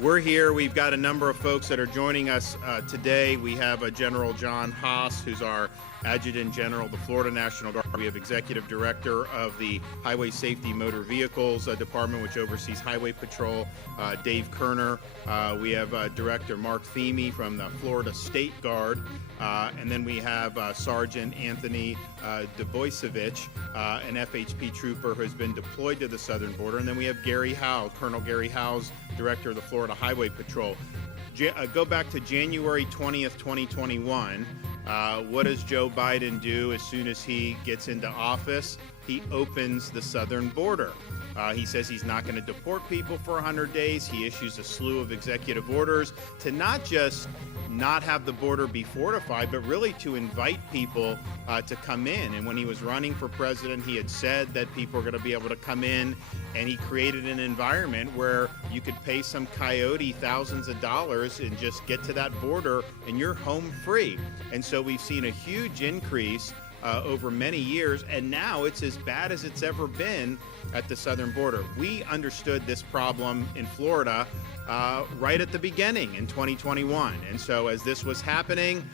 We're here. We've got a number of folks that are joining us today. We have General John Haas, who's our Adjutant General of the Florida National Guard. We have Executive Director of the Highway Safety Motor Vehicles Department, which oversees Highway Patrol, Dave Kerner. We have Director Mark Theme from the Florida State Guard. And then we have Sergeant Anthony Deboisevich, an FHP trooper who has been deployed to the southern border. And then we have Gary Howe, Colonel Gary Howes, Director of the Florida Highway Patrol. Go back to January 20th, 2021. What does Joe Biden do as soon as he gets into office? He opens the southern border. He says he's not going to deport people for 100 days. He issues a slew of executive orders to not just not have the border be fortified, but really to invite people to come in. And when he was running for president, he had said that people are going to be able to come in, and he created an environment where you could pay some coyote thousands of dollars and just get to that border and you're home free. And so we've seen a huge increase over many years, and now it's as bad as it's ever been at the southern border. We understood this problem in Florida right at the beginning in 2021. And so as this was happening,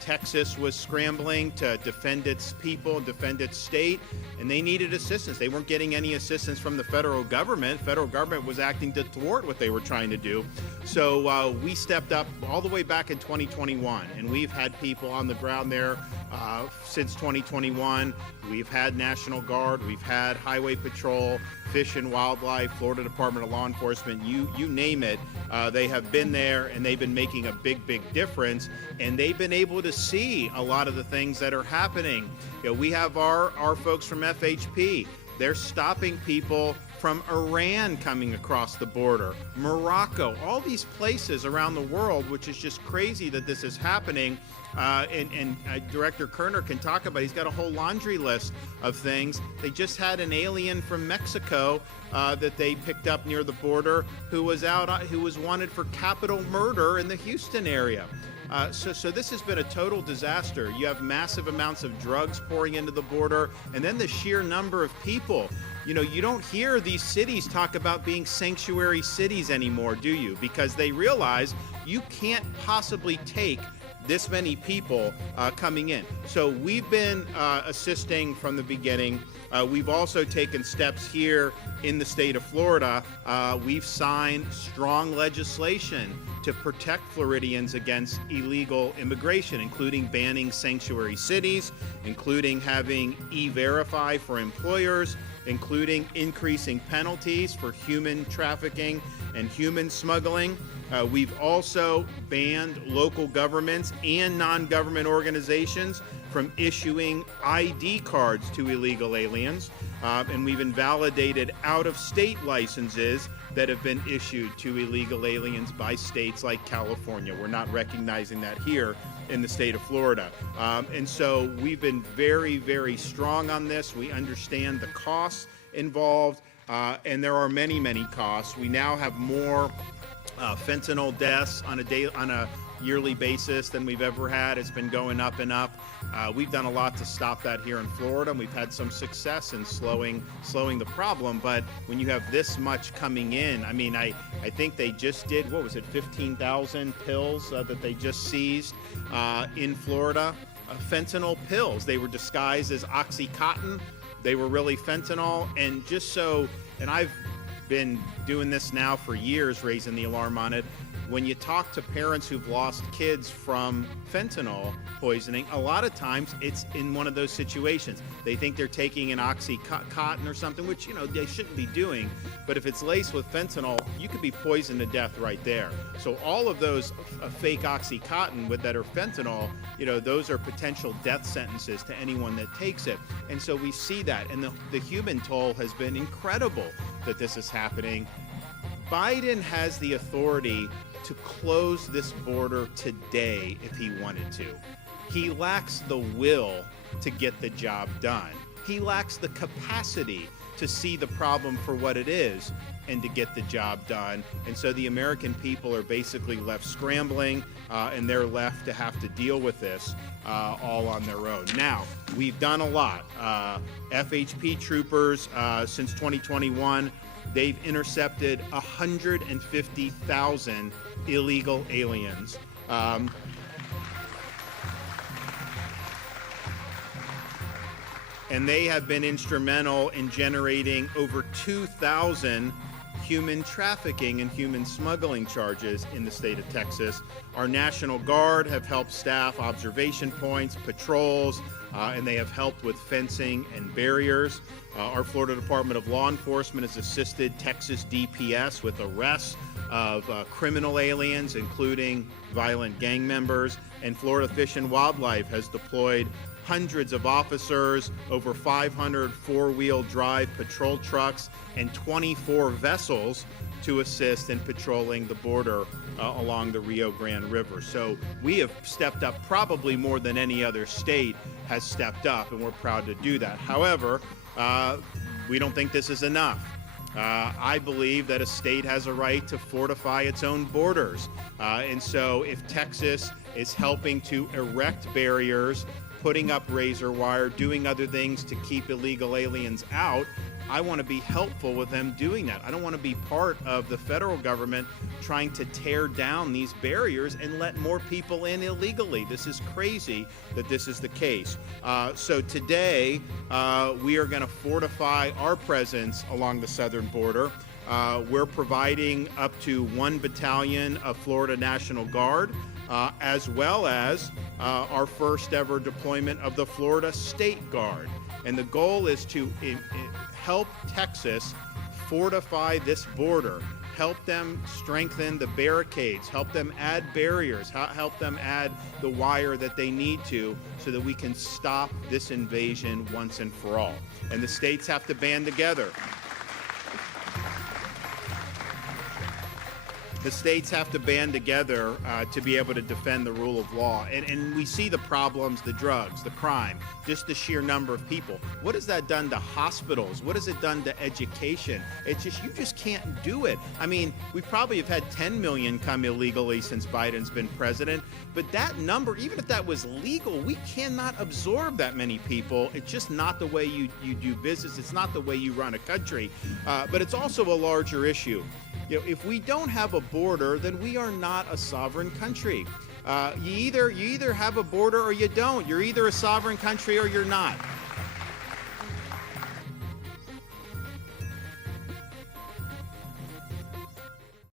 Texas was scrambling to defend its people, defend its state, and they needed assistance. They weren't getting any assistance from the federal government. Federal government was acting to thwart what they were trying to do. So we stepped up all the way back in 2021, and we've had people on the ground there since 2021. We've had National Guard, we've had Highway Patrol, Fish and Wildlife, Florida Department of Law Enforcement, you name it. They have been there, and they've been making a big difference, and they've been able to see a lot of the things that are happening. You know, we have our folks from FHP. They're stopping people from Iran coming across the border, Morocco, all these places around the world, which is just crazy that this is happening. And Director Kerner can talk about it. He's got a whole laundry list of things. They just had an alien from Mexico that they picked up near the border who was wanted for capital murder in the Houston area. So this has been a total disaster. You have massive amounts of drugs pouring into the border, and then the sheer number of people. You know, you don't hear these cities talk about being sanctuary cities anymore, do you? Because they realize you can't possibly take this many people coming in. So we've been assisting from the beginning. We've also taken steps here in the state of Florida. We've signed strong legislation to protect Floridians against illegal immigration, including banning sanctuary cities, including having E-Verify for employers, including increasing penalties for human trafficking and human smuggling. We've also banned local governments and non-government organizations from issuing ID cards to illegal aliens, and we've invalidated out-of-state licenses that have been issued to illegal aliens by states like California. We're not recognizing that here in the state of Florida. And so we've been very strong on this. We understand the costs involved, and there are many costs. We now have more fentanyl deaths on a yearly basis than we've ever had. It's been going up and up. We've done a lot to stop that here in Florida, and we've had some success in slowing the problem. But when you have this much coming in, I mean, I think they just did, 15,000 pills that they just seized in Florida. Fentanyl pills. They were disguised as Oxycontin. They were really fentanyl. And I've been doing this now for years, raising the alarm on it. When you talk to parents who've lost kids from fentanyl poisoning, a lot of times it's in one of those situations. They think they're taking an Oxycontin or something, which, you know, they shouldn't be doing. But if it's laced with fentanyl, you could be poisoned to death right there. So all of those fake Oxycontin that are fentanyl, you know, those are potential death sentences to anyone that takes it. And so we see that. And the human toll has been incredible that this is happening. Biden has the authority to close this border today if he wanted to. He lacks the will to get the job done. He lacks the capacity to see the problem for what it is and to get the job done. And so the American people are basically left scrambling, and they're left to have to deal with this all on their own. Now, we've done a lot. FHP troopers since 2021 they've intercepted 150,000 illegal aliens. And they have been instrumental in generating over 2,000 human trafficking and human smuggling charges in the state of Texas. Our National Guard have helped staff observation points, patrols, and they have helped with fencing and barriers. Our Florida Department of Law Enforcement has assisted Texas DPS with arrests of criminal aliens, including violent gang members. And Florida Fish and Wildlife has deployed hundreds of officers, over 500 four-wheel drive patrol trucks, and 24 vessels to assist in patrolling the border along the Rio Grande River. So we have stepped up probably more than any other state has stepped up, and we're proud to do that. However, we don't think this is enough. I believe that a state has a right to fortify its own borders. And so if Texas is helping to erect barriers, putting up razor wire, doing other things to keep illegal aliens out, I want to be helpful with them doing that. I don't want to be part of the federal government trying to tear down these barriers and let more people in illegally. This is crazy that this is the case. So today, we are going to fortify our presence along the southern border. We're providing up to 1 battalion of Florida National Guard, as well as our first ever deployment of the Florida State Guard. And the goal is to help Texas fortify this border, help them strengthen the barricades, help them add barriers, help them add the wire that they need to so that we can stop this invasion once and for all. And the states have to band together. The states have to band together to be able to defend the rule of law. And we see the problems, the drugs, the crime, just the sheer number of people. What has that done to hospitals? What has it done to education? It's just, you just can't do it. I mean, we probably have had 10 million come illegally since Biden's been president, but that number, even if that was legal, we cannot absorb that many people. It's just not the way you do business. It's not the way you run a country. But it's also a larger issue. You know, if we don't have a border, then we are not a sovereign country. You either have a border or you don't. You're either a sovereign country or you're not.